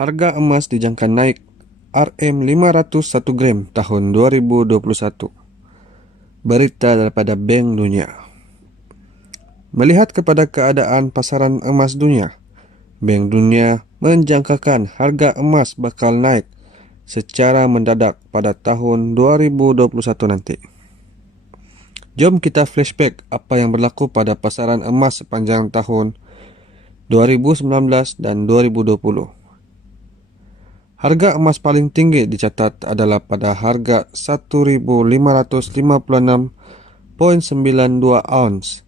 Harga emas dijangka naik RM500 1 gram tahun 2021. Berita daripada Bank Dunia. Melihat kepada keadaan pasaran emas dunia, Bank Dunia menjangkakan harga emas bakal naik secara mendadak pada tahun 2021 nanti. Jom kita flashback apa yang berlaku pada pasaran emas sepanjang tahun 2019 dan 2020. Harga emas paling tinggi dicatat adalah pada harga 1.556.92 ounce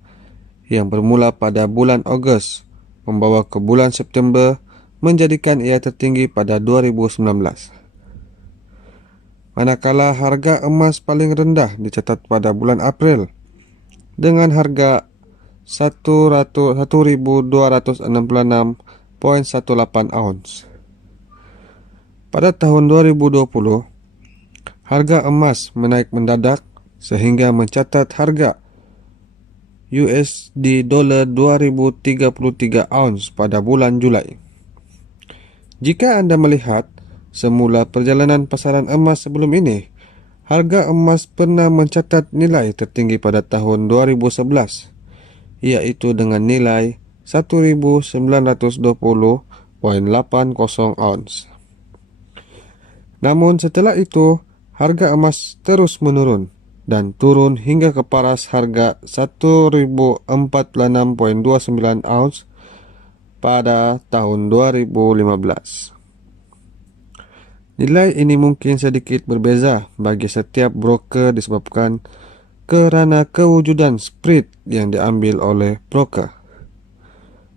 yang bermula pada bulan Ogos, membawa ke bulan September menjadikan ia tertinggi pada 2019. Manakala harga emas paling rendah dicatat pada bulan April dengan harga 1.266.18 ounce. Pada tahun 2020, harga emas menaik mendadak sehingga mencatat harga USD $2,033 ounce pada bulan Julai. Jika anda melihat semula perjalanan pasaran emas sebelum ini, harga emas pernah mencatat nilai tertinggi pada tahun 2011, iaitu dengan nilai 1.920.80 ounce. Namun setelah itu, harga emas terus menurun dan turun hingga ke paras harga 1.046.29 ounce pada tahun 2015. Nilai ini mungkin sedikit berbeza bagi setiap broker disebabkan kerana kewujudan spread yang diambil oleh broker.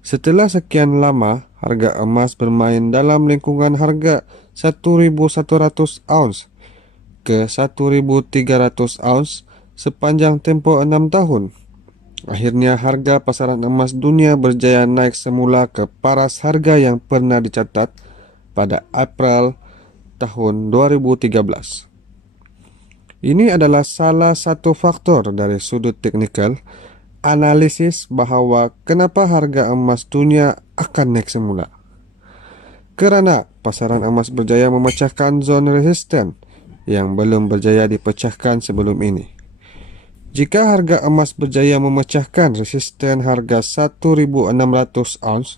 Setelah sekian lama, harga emas bermain dalam lingkungan harga 1.100 ounce ke 1.300 ounce sepanjang tempoh 6 tahun. Akhirnya harga pasaran emas dunia berjaya naik semula ke paras harga yang pernah dicatat pada April tahun 2013. Ini adalah salah satu faktor dari sudut teknikal analisis bahawa kenapa harga emas dunia akan naik semula. Kerana pasaran emas berjaya memecahkan zon resisten yang belum berjaya dipecahkan sebelum ini. Jika harga emas berjaya memecahkan resisten harga 1.600 ounce,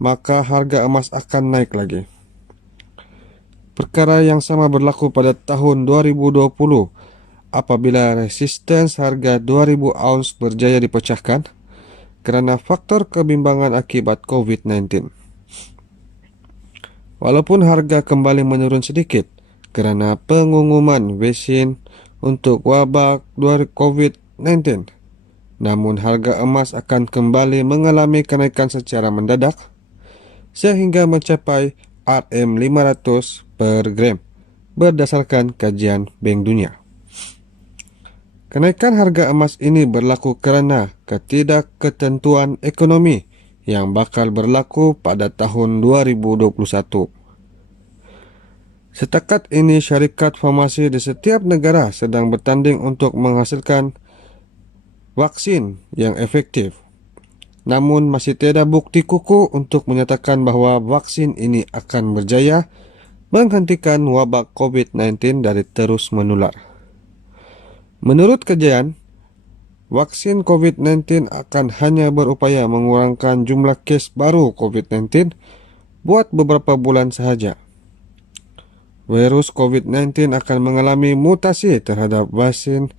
maka harga emas akan naik lagi. Perkara yang sama berlaku pada tahun 2020 apabila resisten harga 2.000 ounce berjaya dipecahkan kerana faktor kebimbangan akibat COVID-19. Walaupun harga kembali menurun sedikit kerana pengumuman vaksin untuk wabak COVID-19, namun harga emas akan kembali mengalami kenaikan secara mendadak sehingga mencapai RM500 per gram berdasarkan kajian Bank Dunia. Kenaikan harga emas ini berlaku kerana ketidakketentuan ekonomi yang bakal berlaku pada tahun 2021. Setakat ini, syarikat farmasi di setiap negara sedang bertanding untuk menghasilkan vaksin yang efektif. Namun masih tiada bukti kukuh untuk menyatakan bahawa vaksin ini akan berjaya menghentikan wabak COVID-19 dari terus menular. Menurut kajian, vaksin COVID-19 akan hanya berupaya mengurangkan jumlah kes baru COVID-19 buat beberapa bulan sahaja. Virus COVID-19 akan mengalami mutasi terhadap vaksin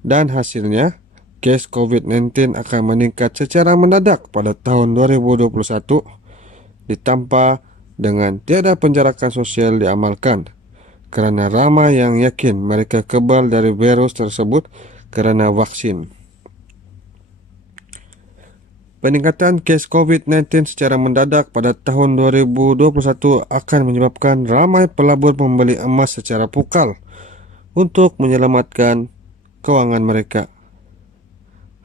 dan hasilnya, kes COVID-19 akan meningkat secara mendadak pada tahun 2021 ditambah dengan tiada penjarakan sosial diamalkan kerana ramai yang yakin mereka kebal dari virus tersebut kerana vaksin. Peningkatan kes COVID-19 secara mendadak pada tahun 2021 akan menyebabkan ramai pelabur membeli emas secara pukal untuk menyelamatkan kewangan mereka.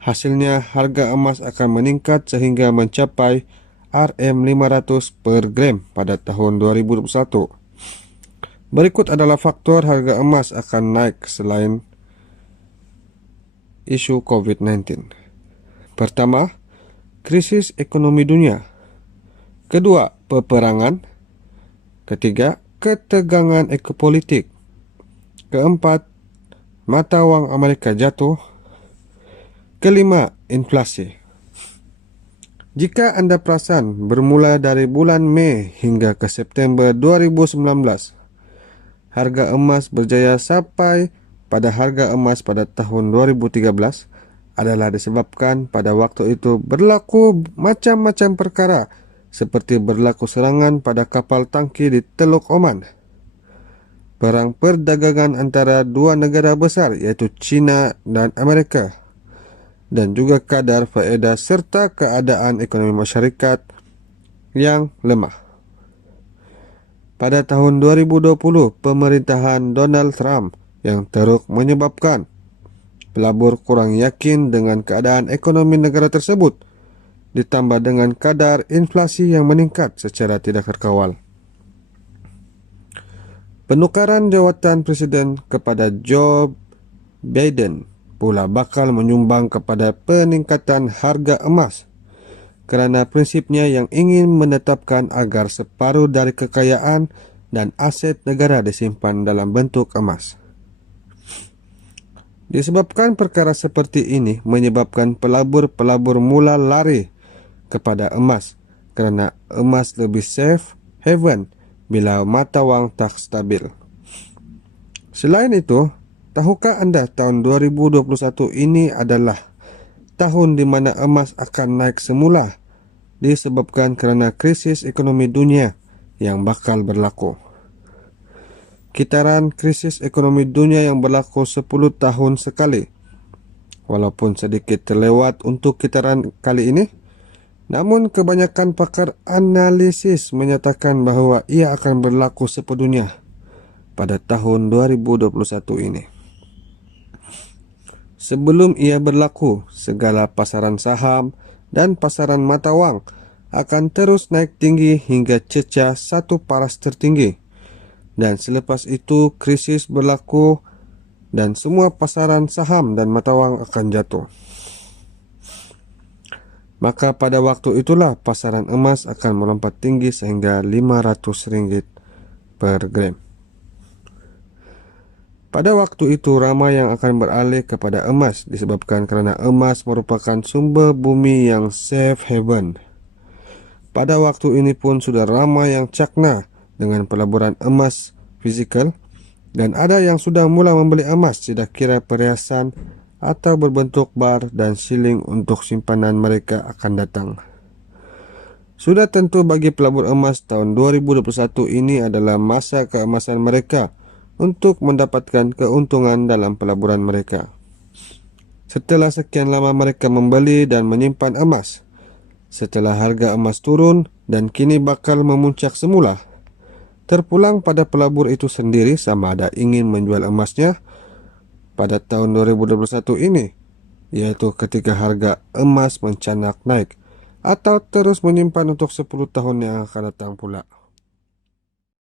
Hasilnya, harga emas akan meningkat sehingga mencapai RM500 per gram pada tahun 2021. Berikut adalah faktor harga emas akan naik selain isu COVID-19. Pertama, krisis ekonomi dunia. Kedua, peperangan. Ketiga, ketegangan ekopolitik. Keempat, mata wang Amerika jatuh. Kelima, inflasi. Jika Anda perasan, bermula dari bulan Mei hingga ke September 2019, harga emas berjaya sampai pada harga emas pada tahun 2013 adalah disebabkan pada waktu itu berlaku macam-macam perkara, seperti berlaku serangan pada kapal tangki di Teluk Oman, perang perdagangan antara dua negara besar yaitu China dan Amerika, dan juga kadar faedah serta keadaan ekonomi masyarakat yang lemah. Pada tahun 2020, pemerintahan Donald Trump yang teruk menyebabkan pelabur kurang yakin dengan keadaan ekonomi negara tersebut, ditambah dengan kadar inflasi yang meningkat secara tidak terkawal. Penukaran jawatan presiden kepada Joe Biden pula bakal menyumbang kepada peningkatan harga emas, kerana prinsipnya yang ingin menetapkan agar separuh dari kekayaan dan aset negara disimpan dalam bentuk emas. Disebabkan perkara seperti ini menyebabkan pelabur-pelabur mula lari kepada emas, kerana emas lebih safe haven bila mata wang tak stabil. Selain itu, tahukah anda tahun 2021 ini adalah tahun di mana emas akan naik semula, disebabkan kerana krisis ekonomi dunia yang bakal berlaku. Kitaran krisis ekonomi dunia yang berlaku 10 tahun sekali. Walaupun sedikit terlewat untuk kitaran kali ini, namun kebanyakan pakar analisis menyatakan bahawa ia akan berlaku sepedunia pada tahun 2021 ini. Sebelum ia berlaku, segala pasaran saham dan pasaran mata wang akan terus naik tinggi hingga cecah satu paras tertinggi. Dan selepas itu krisis berlaku dan semua pasaran saham dan mata wang akan jatuh. Maka pada waktu itulah pasaran emas akan melompat tinggi sehingga RM500 per gram. Pada waktu itu ramai yang akan beralih kepada emas disebabkan kerana emas merupakan sumber bumi yang safe haven. Pada waktu ini pun sudah ramai yang cakna dengan pelaburan emas fizikal, dan ada yang sudah mula membeli emas, tidak kira perhiasan atau berbentuk bar dan siling untuk simpanan mereka akan datang. Sudah tentu bagi pelabur emas tahun 2021 ini adalah masa keemasan mereka untuk mendapatkan keuntungan dalam pelaburan mereka. Setelah sekian lama mereka membeli dan menyimpan emas, setelah harga emas turun dan kini bakal memuncak semula, terpulang pada pelabur itu sendiri sama ada ingin menjual emasnya pada tahun 2021 ini, yaitu ketika harga emas mencanak naik, atau terus menyimpan untuk 10 tahun yang akan datang pula.